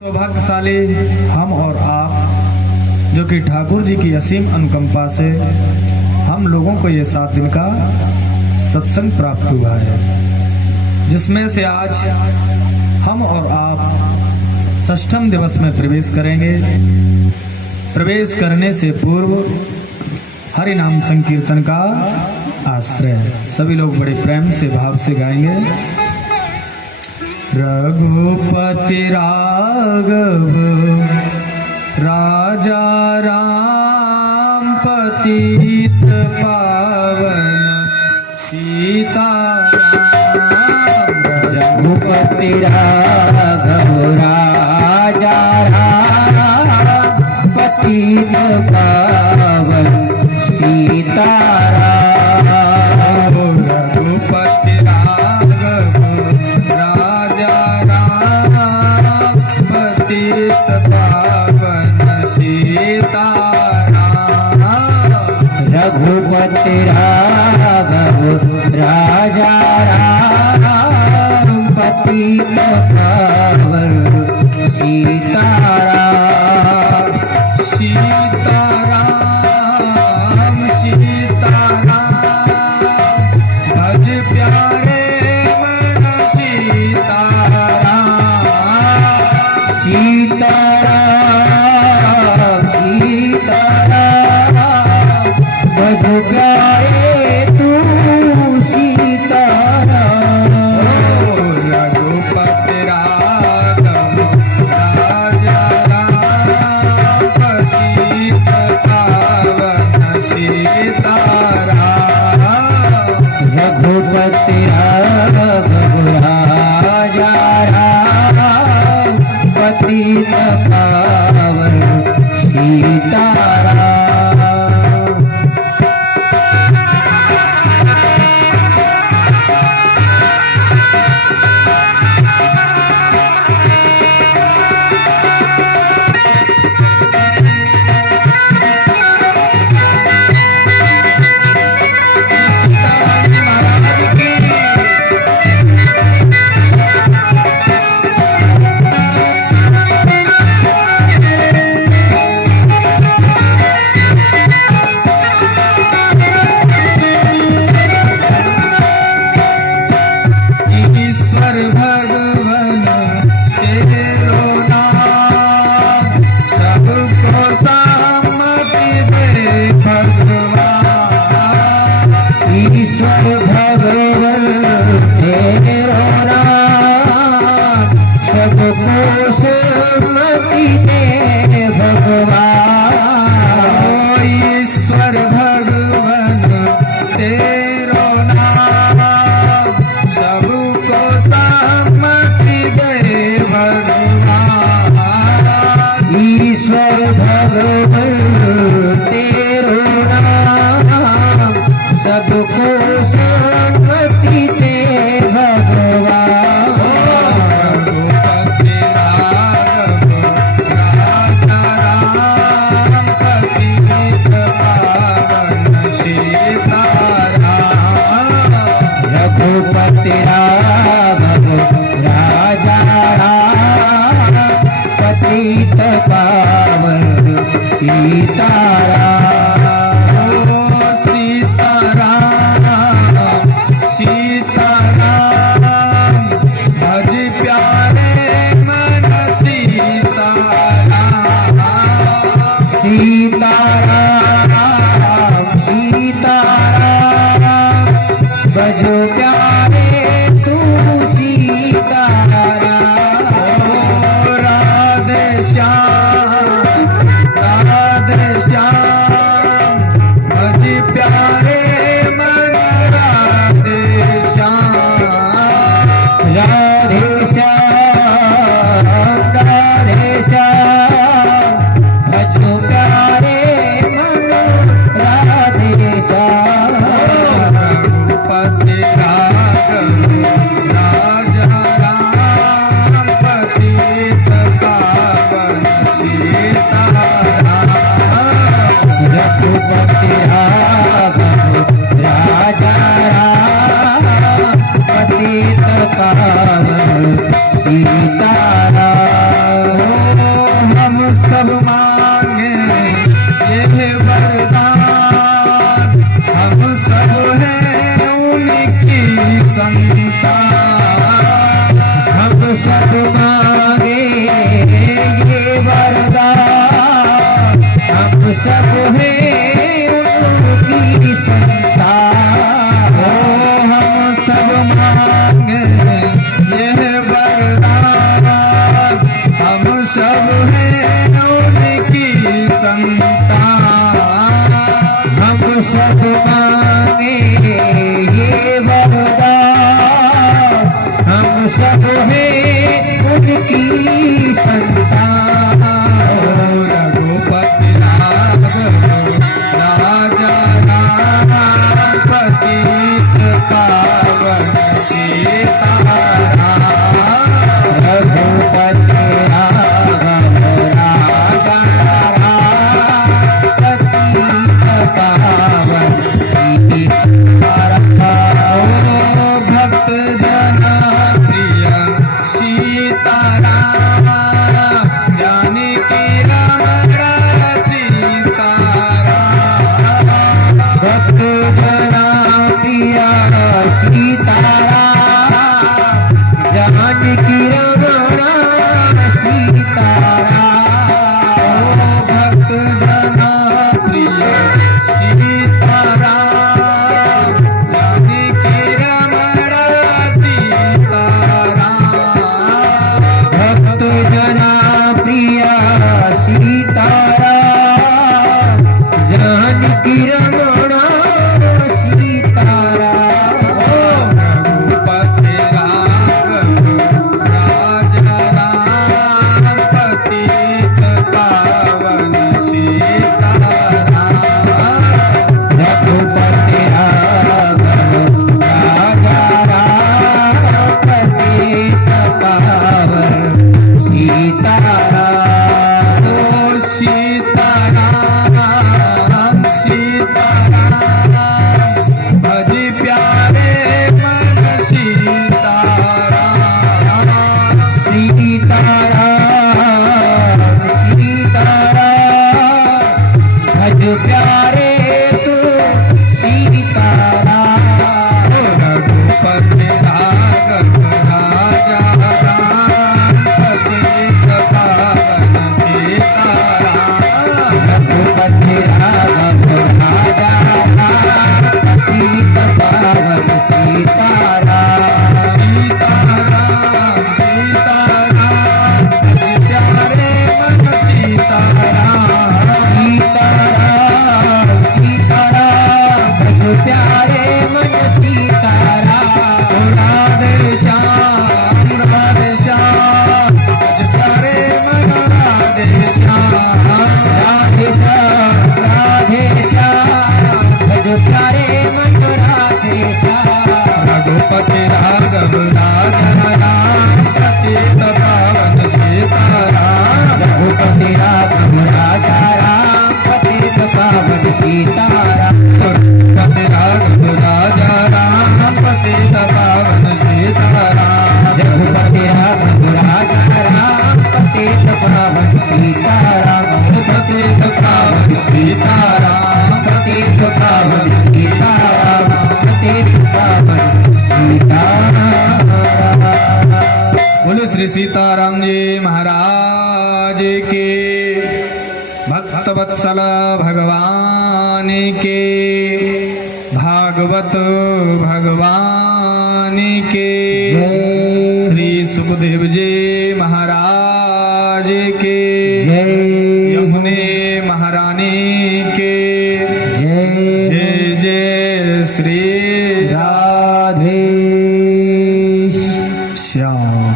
सौभाग्यशाली हम और आप जो कि ठाकुर जी की असीम अनुकंपा से हम लोगों को ये 7 दिन का सत्संग प्राप्त हुआ है, जिसमें से आज हम और आप षष्ठम दिवस में प्रवेश करेंगे। प्रवेश करने से पूर्व हरि नाम संकीर्तन का आश्रय सभी लोग बड़े प्रेम से भाव से गाएंगे। रघुपति राघव राजा राम पतित पावन सीता रघुपति राघव राजा राम पतित पावन सीताराम। रघुपति राघव राजा राम पतित पावन सीताराम। रघुपति राघव राजा राम पतित पावन सीताराम। सीताराम सीताराम भज प्यारे मन सीताराम। सीताराम सीताराम भज प्यारे तू सीताराम। रघुपति राघव राजा राम पतित पावन सीताराम। रघुपति राघव राजा राम पतित पावन सीताराम। ईश्वर भगवन तेरो नाम सबको सम्मति दे भगवान। ईश्वर भगवन तेरो नाम सबको सम्मति दे भगवान। ईश्वर भगवन तेरो नाम सबको सम्मति दे भगवान। ईश्वर भगवन तेरो नाम सबको सम्मति दे भगवान। रघुपति राघव राजा राम पतित पावन सीताराम। रघुपति राघव राजा राम पतित पावन सीताराम। सीताराम सीताराम भज प्यारे मन सीताराम। सीताराम सीताराम भज प्यारे तू सीताराम। राधे श्याम सब हैं उनकी संतान, हम सब मांगे ये वरदान, हम सब हैं उनकी संतान। रघुपति राघव राजा राम पतित पावन सीताराम। रघुपति राघव राजा राम पतित पावन सीताराम। भक्त जना प्रिय सीताराम, जानकी रमण सीताराम। भक्त जना प्रिय सीताराम, जानकी रमण सीताराम। भक्त जना प्रिय सीताराम, जानकी रमण सीताराम। भक्त जना प्रिय सीताराम, जानकी रमण सीताराम। रघुपति राघव राजा राम पतित पावन सीताराम। रघुपति राघव राजा राम पतित पावन सीताराम। ओ सीताराम सीताराम, भज प्यारे मन सीताराम। सीताराम सीताराम, भज प्यारे तू सीताराम। रघुपति राघव राजा राम पतित पावन सीताराम। रघुपति राघव राजा राम पतित पावन सीताराम। सीताराम सीताराम, भज प्यारे मन सीताराम। सीताराम सीताराम, भज प्यारे मन सीताराम। राधे श्याम भज प्यारे मन राधे श्याम। राधे श्याम भज प्यारे मन राधे श्याम। रघुपति राघव राजा राम पतित पावन सीताराम। रघुपति राघव राजा राम पतित पावन सीताराम। रघुपति राघव राजा राम पतित पावन सीताराम। रघुपति राघव राजा राम पतित पावन सीताराम। पतित पावन सीताराम, पतित पावन सीताराम, पतित पावन सीताराम। बोले श्री सीताराम जी महाराज के, भक्त वत्सल भगवान के, भागवत भगवान के, जय श्री सुखदेव जी महाराज के, जय यमुने महारानी के, जय जय जय श्री राधे श्याम।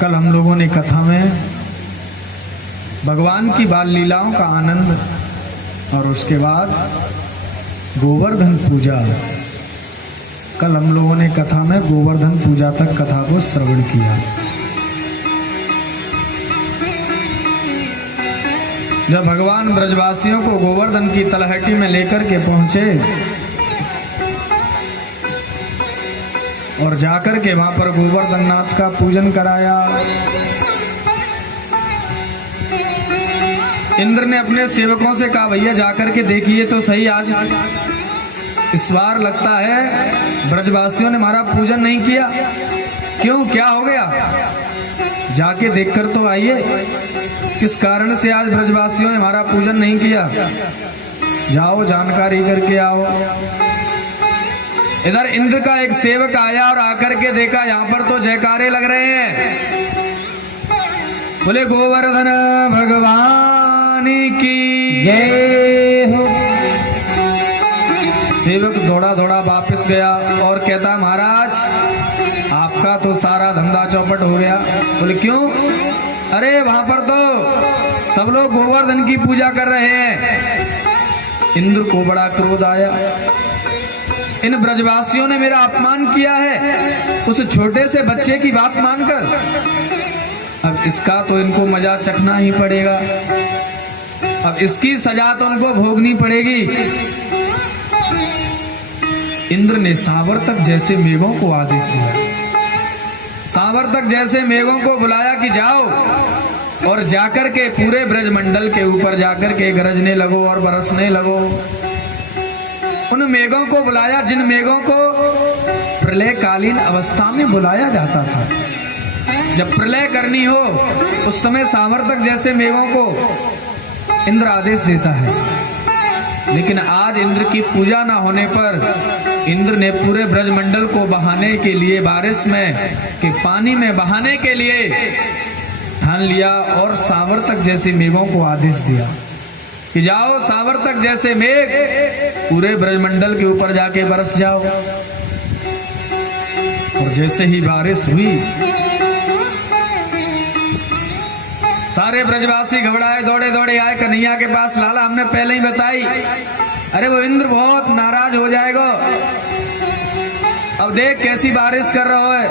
कल हम लोगों ने कथा में भगवान की बाल लीलाओं का आनंद और उसके बाद गोवर्धन पूजा, कल हम लोगों ने कथा में गोवर्धन पूजा तक कथा को श्रवण किया। जब भगवान ब्रजवासियों को गोवर्धन की तलहटी में लेकर के पहुंचे और जाकर के वहां पर गोवर्धन नाथ का पूजन कराया, इंद्र ने अपने सेवकों से कहा भैया जाकर के देखिए तो सही, आज इस बार लगता है ब्रजवासियों ने हमारा पूजन नहीं किया, क्यों, क्या हो गया, जाके देखकर तो आइए किस कारण से आज ब्रजवासियों ने हमारा पूजन नहीं किया, जाओ जानकारी करके आओ। इधर इंद्र का एक सेवक आया और आकर के देखा यहाँ पर तो जयकारे लग रहे हैं। बोले गोवर्धन भगवान की जय हो। सेवक दौड़ा दौड़ा वापस गया और कहता महाराज आपका तो सारा धंधा चौपट हो गया। बोले क्यों? अरे वहां पर तो सब लोग गोवर्धन की पूजा कर रहे हैं। इंद्र को बड़ा क्रोध आया, इन ब्रजवासियों ने मेरा अपमान किया है उस छोटे से बच्चे की बात मानकर। अब इसका तो इनको मजा चखना ही पड़ेगा, अब इसकी सजा तो उनको भोगनी पड़ेगी। इंद्र ने सावर्तक जैसे मेघों को आदेश दिया, सावर्तक जैसे मेघों को बुलाया कि जाओ और जाकर के पूरे ब्रजमंडल के ऊपर जाकर के गरजने लगो और बरसने लगो। उन मेघों को बुलाया जिन मेघों को प्रलयकालीन अवस्था में बुलाया जाता था। जब प्रलय करनी हो उस समय सावर्तक जैसे मेघों को इंद्र आदेश देता है। लेकिन आज इंद्र की पूजा ना होने पर इंद्र ने पूरे ब्रजमंडल को बहाने के लिए, बारिश में के पानी में बहाने के लिए ठान लिया और सावर्तक जैसे मेघों को आदेश दिया कि जाओ सावर्तक जैसे मेघ पूरे ब्रजमंडल के ऊपर जाके बरस जाओ। और जैसे ही बारिश हुई सारे ब्रजवासी घबराए, दौड़े दौड़े आए कन्हैया के पास। लाला हमने पहले ही बताई, अरे वो इंद्र बहुत नाराज हो जाएगा, अब देख कैसी बारिश कर रहा है।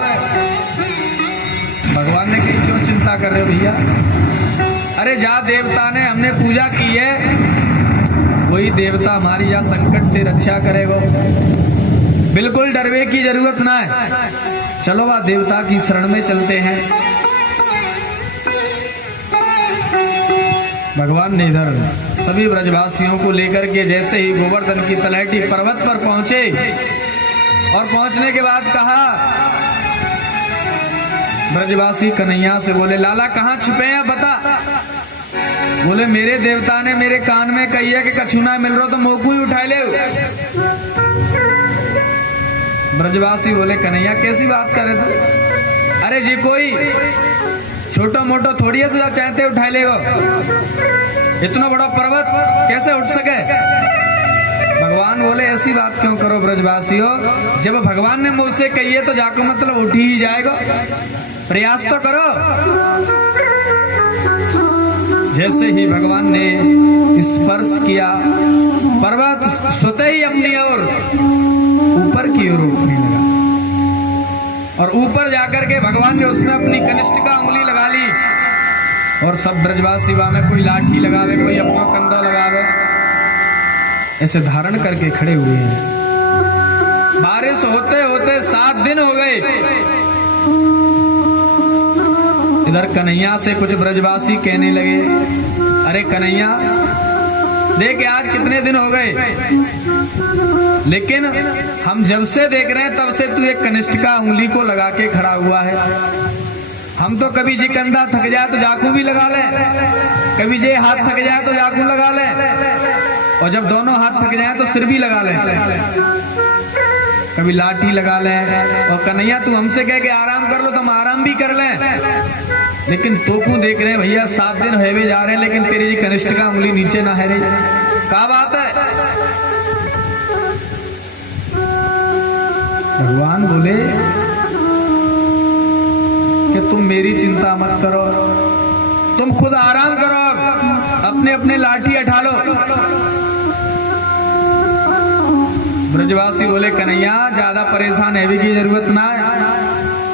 भगवान ने कही क्यों चिंता कर रहे हो भैया? अरे जा देवता ने हमने पूजा की है वही देवता हमारी या संकट से रक्षा करेगा, बिल्कुल डरने की जरूरत ना है। चलो वह देवता की शरण में चलते हैं। भगवान ने इधर सभी ब्रजवासियों को लेकर के जैसे ही गोवर्धन की तलहटी पर्वत पर पहुंचे और पहुंचने के बाद कहा, ब्रजवासी कन्हैया से बोले लाला कहाँ छुपे हैं बता। बोले मेरे देवता ने मेरे कान में कही है कि कछुना मिल रहा तो मोकू ही उठा ले। ब्रजवासी बोले कन्हैया कैसी बात कर रहे थे? अरे जी कोई छोटो मोटो थोड़ी से चाहते उठा लेगा, इतना बड़ा पर्वत कैसे उठ सके? भगवान बोले ऐसी बात क्यों करो ब्रजवासियों, जब भगवान ने मुझसे कही है तो जाको मतलब उठ ही जाएगा, प्रयास तो करो। जैसे ही भगवान ने स्पर्श किया पर्वत स्वतः ही अपनी ओर ऊपर की ओर उठने लगा और ऊपर जाकर के भगवान ने उसमें अपनी कनिष्ठिका उंगली लगा ली और सब ब्रजवासी में कोई लाठी लगावे, कोई अपना कंधा लगावे, ऐसे धारण करके खड़े हुए हैं। बारिश होते होते 7 दिन हो गए। इधर कन्हैया से कुछ ब्रजवासी कहने लगे, अरे कन्हैया देख आज कितने दिन हो गए, लेकिन हम जब से देख रहे हैं तब से तू एक कनिष्ठिका उंगली को लगा के खड़ा हुआ है। हम तो कभी जे कंधा थक जाए तो जाकू भी लगा ले, कभी जे हाथ थक जाए तो जाकू लगा ले, और जब दोनों हाथ थक जाए तो सिर भी लगा ले, कभी लाठी लगा ले। और कन्हैया तू हमसे कह के आराम कर लो तो हम आराम भी कर लें, लेकिन तोकू देख रहे हैं भैया 7 दिन हैवे जा रहे हैं लेकिन तेरी कनिष्ठिका उंगली नीचे ना है रही, क्या बात है? भगवान बोले कि तुम मेरी चिंता मत करो, तुम खुद आराम करो, अपने अपने लाठी उठा लो। ब्रजवासी बोले कन्हैया ज्यादा परेशान है भी की जरूरत ना है,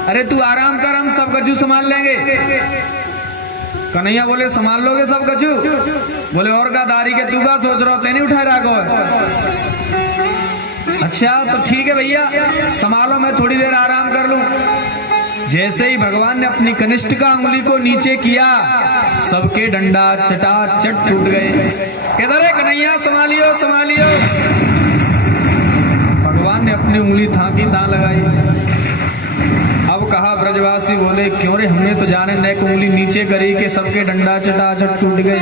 अरे तू आराम कर हम सब गज्जू संभाल लेंगे। कन्हैया बोले संभाल लोगे सब गज्जू? बोले और का दारी के तू का सोच रहा तेने उठा रहा को? अच्छा तो ठीक है भैया संभालो, मैं थोड़ी देर आराम कर लूं। जैसे ही भगवान ने अपनी कनिष्ठिका उंगली को नीचे किया सबके डंडा चटाचट टूट गए। कहते रे कन्हैया संभालियो संभालियो। भगवान ने अपनी उंगली था की था लगाई, अब तब कहा ब्रजवासी बोले क्यों रे, हमने तो जाने नेक उंगली नीचे करी के सबके डंडा चटाचट टूट गई,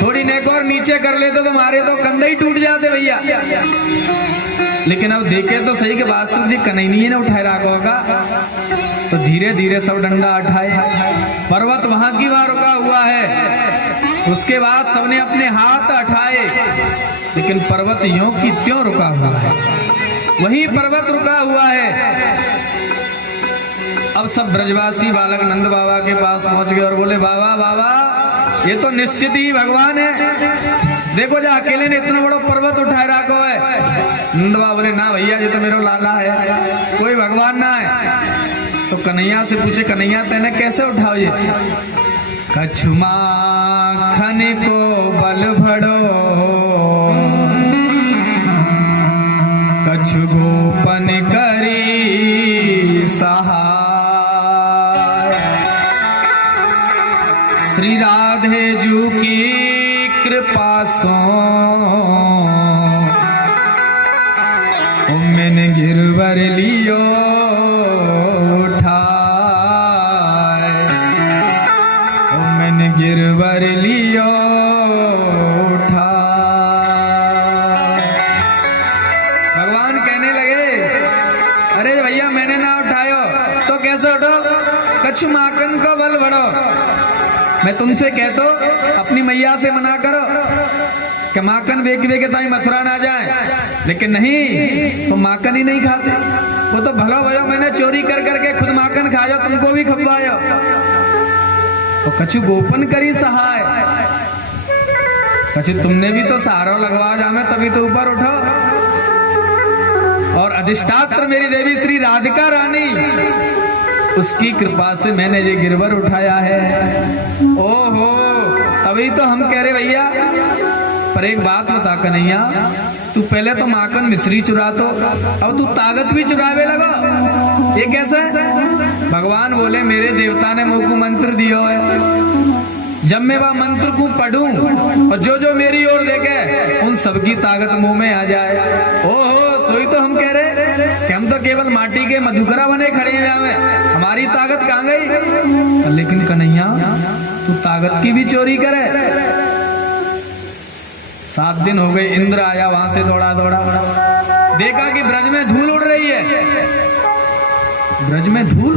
थोड़ी नेक और नीचे कर लेते तो हमारे तो कंधे ही टूट जाते भैया। लेकिन अब देखे तो सही कि वास्तव जी कन्हैया ने उठाए रखा होगा, तो धीरे धीरे सब डंडा उठाए, पर्वत वहां की वहां रुका हुआ है। उसके बाद सबने अपने हाथ उठाए, लेकिन पर्वत यों की त्यों रुका हुआ है, वही पर्वत रुका हुआ है। अब सब ब्रजवासी बालक नंद बाबा के पास पहुंच गए और बोले बाबा बाबा ये तो निश्चित ही भगवान है, देखो जो अकेले ने इतना बड़ा पर्वत उठाए रखो है। नंद बाबा बोले ना भैया ये तो मेरा लाला है, कोई भगवान ना है। तो कन्हैया से पूछे कन्हैया तेने कैसे उठाओ ये? कछु माखन को बल भड़ो, कछु गोपन करी सहाय, श्री राधे जू की कृपा सो मैंने गिरवर लियो उठाए, मैंने गिरवर लियो उठाए। भगवान कहने लगे अरे भैया मैंने ना उठायो तो कैसे उठो? कछु माखन को बल बढ़ो। मैं तुमसे कहता अपनी मैया से मना करो कि माखन बेच के ताई मथुरा ना जाए, लेकिन नहीं तो माखन ही नहीं खाते। वो तो भला भयो मैंने चोरी कर करके खुद माखन खायो, तुमको भी खपवायो। तो कछु गोपन करी सहाय, कछु तुमने भी तो सहारा लगवा जामे तभी तो ऊपर उठो। और अधिष्ठात्र मेरी देवी श्री राधिका रानी, उसकी कृपा से मैंने ये गिरवर उठाया है। ओहो तभी तो हम कह रहे भैया, पर एक बात बता कन्हैया, तू पहले तो माखन मिश्री चुरा तो अब तू ताकत भी चुरावे लगा, ये कैसे? भगवान बोले मेरे देवता ने मुझको मंत्र दियो है, जब मैं वह मंत्र को पढ़ूं और जो जो मेरी ओर देखे उन सबकी ताकत मुंह में आ जाए। ओहो सोई तो हम कह रहे कि हम तो केवल माटी के मधुकरा बने खड़े हैं जावे, हमारी ताकत कहाँ गई? लेकिन कन्हैया तू ताकत की भी चोरी करे। 7 दिन हो गए, इंद्र आया वहां से दौड़ा दौड़ा, देखा कि ब्रज में धूल उड़ रही है। ब्रज में धूल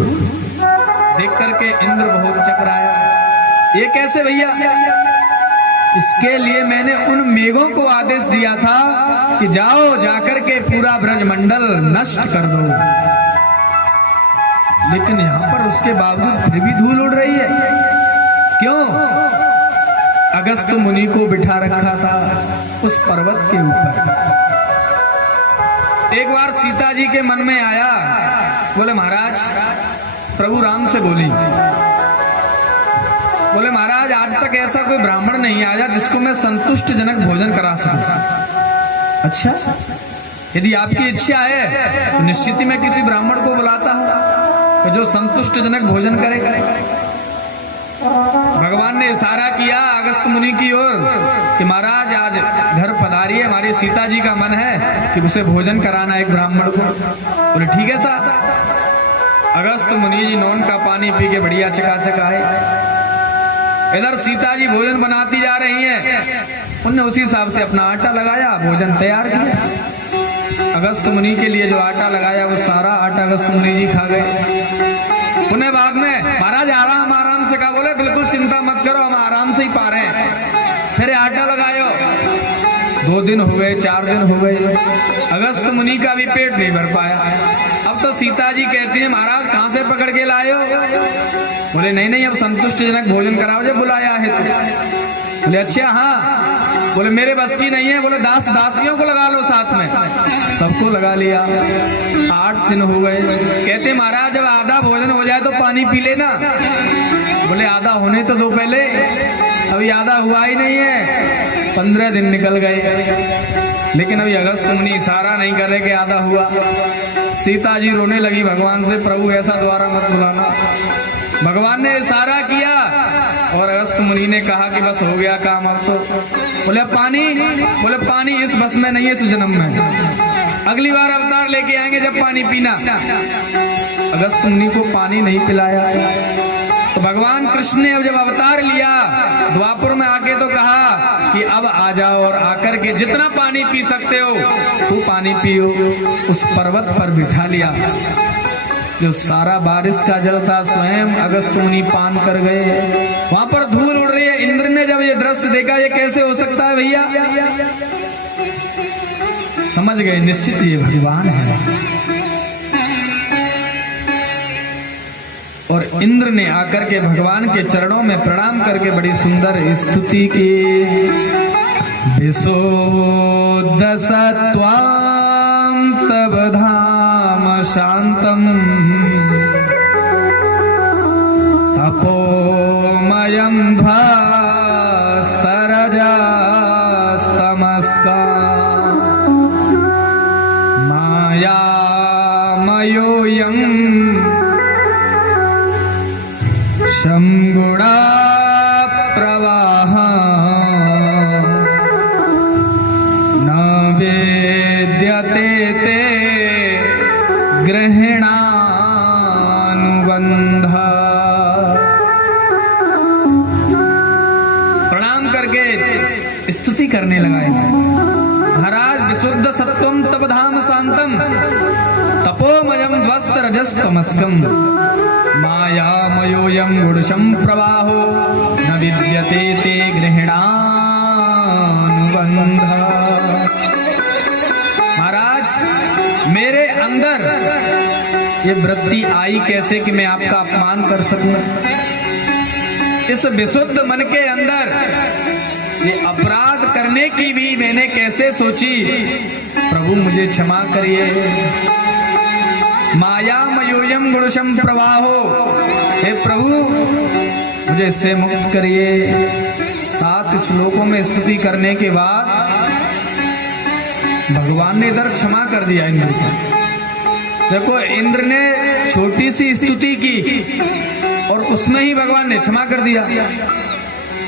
देख करके इंद्र बहुत चकराया, ये कैसे भैया? इसके लिए मैंने उन मेघों को आदेश दिया था कि जाओ जाकर के पूरा ब्रजमंडल नष्ट कर दो, लेकिन यहां पर उसके बावजूद फिर भी धूल उड़ रही है। क्यों? अगस्त मुनि को बिठा रखा था उस पर्वत के ऊपर। एक बार सीता जी के मन में आया, बोले महाराज, प्रभु राम से बोली, बोले महाराज आज तक ऐसा कोई ब्राह्मण नहीं आया जिसको मैं संतुष्ट जनक भोजन करा सकूं। अच्छा, यदि आपकी इच्छा है तो निश्चित ही मैं किसी ब्राह्मण को बुलाता हूं जो संतुष्ट जनक भोजन करेगा। भगवान ने इशारा किया अगस्त मुनि की ओर कि महाराज आज घर पधारिए, हमारी सीता जी का मन है कि उसे भोजन कराना एक ब्राह्मण को। बोले ठीक है साहब। अगस्त मुनि जी नौन का पानी पी के बढ़िया चकाचक आए। इधर सीता जी भोजन बनाती जा रही हैं, उनने उसी हिसाब से अपना आटा लगाया, भोजन तैयार किया। अगस्त मुनि के लिए जो आटा लगाया वो सारा आटा अगस्त मुनि जी खा गए। उन्हें बाद में महाराज आराम आराम से कहा, बोले बिल्कुल चिंता मत करो, हम आराम से ही पा रहे हैं। फिर आटा लगायो। 2 दिन हो गए, 4 दिन हो गए, अगस्त मुनि का भी पेट नहीं भर पाया। अब तो सीता जी कहती है महाराज कहां से पकड़ के लाए हो? बोले नहीं नहीं अब संतुष्ट जनक भोजन कराओ जब बुलाया है तो। बोले अच्छा हाँ। बोले मेरे बस की नहीं है। बोले दास दासियों को लगा लो साथ में। सबको लगा लिया। 8 दिन हो गए। कहते महाराज जब आधा भोजन हो जाए तो पानी पी लेना। बोले आधा होने तो दो पहले, अभी आधा हुआ ही नहीं है। 15 दिन निकल गए, लेकिन अभी अगस्त मुनि इशारा नहीं कर रहे कि आधा हुआ। सीता जी रोने लगी भगवान से, प्रभु ऐसा द्वारा मत बुलाना। भगवान ने इशारा किया और अगस्त मुनि ने कहा कि बस हो गया काम अब तो। बोले पानी? बोले पानी इस बस में नहीं है, इस जन्म में, अगली बार अवतार लेके आएंगे जब पानी पीना। अगस्त मुनि को पानी नहीं पिलाया। तो भगवान कृष्ण ने अब जब अवतार लिया द्वापर में आके तो कहा कि अब आ जाओ और आकर के जितना पानी पी सकते हो तू पानी पियो। उस पर्वत पर बिठा लिया। जो सारा बारिश का जल था स्वयं अगस्त मुनि पान कर गए। वहां पर धूल उड़ रही है। इंद्र ने जब ये दृश्य देखा, ये कैसे हो सकता है भैया, समझ गए निश्चित ये भगवान है। और इंद्र ने आकर के भगवान के चरणों में प्रणाम करके बड़ी सुंदर स्तुति की। विशोद सत्वां तव धाम शांतम तपोमयं ध्वस्तरजस्तमस्का मायामयोऽयं शंगुड़ा प्रवाह न वेद्यते ते ग्रहणानुबंध। प्रणाम करके स्तुति करने लगा। महाराज विशुद्ध सत्वम तप धाम शांतम तपोमयम ध्वस्त रजस्तमस्कम मायामयोऽयं गुणशं प्रवाहो न विद्यते ते ग्रहणानुबंध। महाराज मेरे अंदर ये वृत्ति आई कैसे कि मैं आपका अपमान कर सकूं। इस विशुद्ध मन के अंदर ये अपराध करने की भी मैंने कैसे सोची। प्रभु मुझे क्षमा करिए। मायामयोऽयं गुणशं प्रवाहो, हे प्रभु मुझे इससे मुक्त करिए। 7 श्लोकों में स्तुति करने के बाद भगवान ने इधर क्षमा कर दिया इंद्र को। देखो इंद्र ने छोटी सी स्तुति की और उसमें ही भगवान ने क्षमा कर दिया।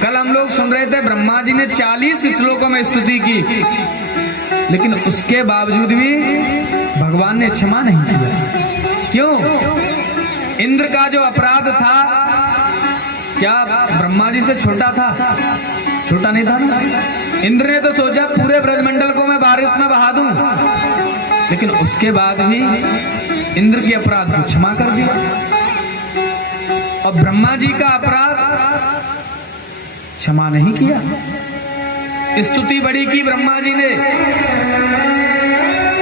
कल हम लोग सुन रहे थे ब्रह्मा जी ने 40 श्लोकों में स्तुति की, लेकिन उसके बावजूद भी भगवान ने क्षमा नहीं किया। क्यों? इंद्र का जो अपराध था क्या ब्रह्मा जी से छोटा था? छोटा नहीं था ना। इंद्र ने तो सोचा पूरे ब्रजमंडल को मैं बारिश में बहा दूं, लेकिन उसके बाद भी इंद्र के अपराध को क्षमा कर दिया। और ब्रह्मा जी का अपराध क्षमा नहीं किया। स्तुति बड़ी की ब्रह्मा जी ने,